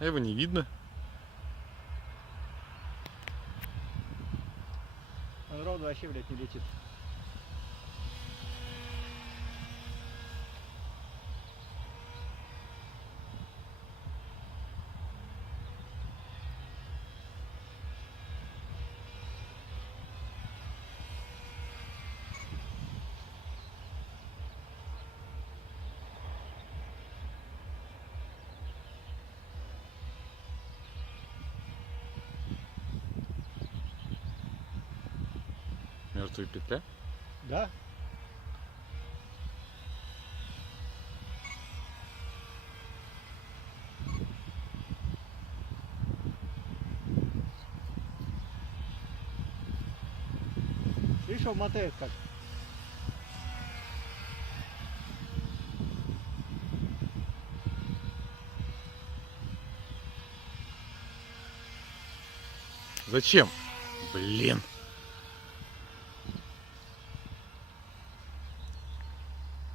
А его не видно. Он ровно вообще, блядь, не летит. Мертвая петля. Да? Видишь, он мотает как. Зачем? Блин.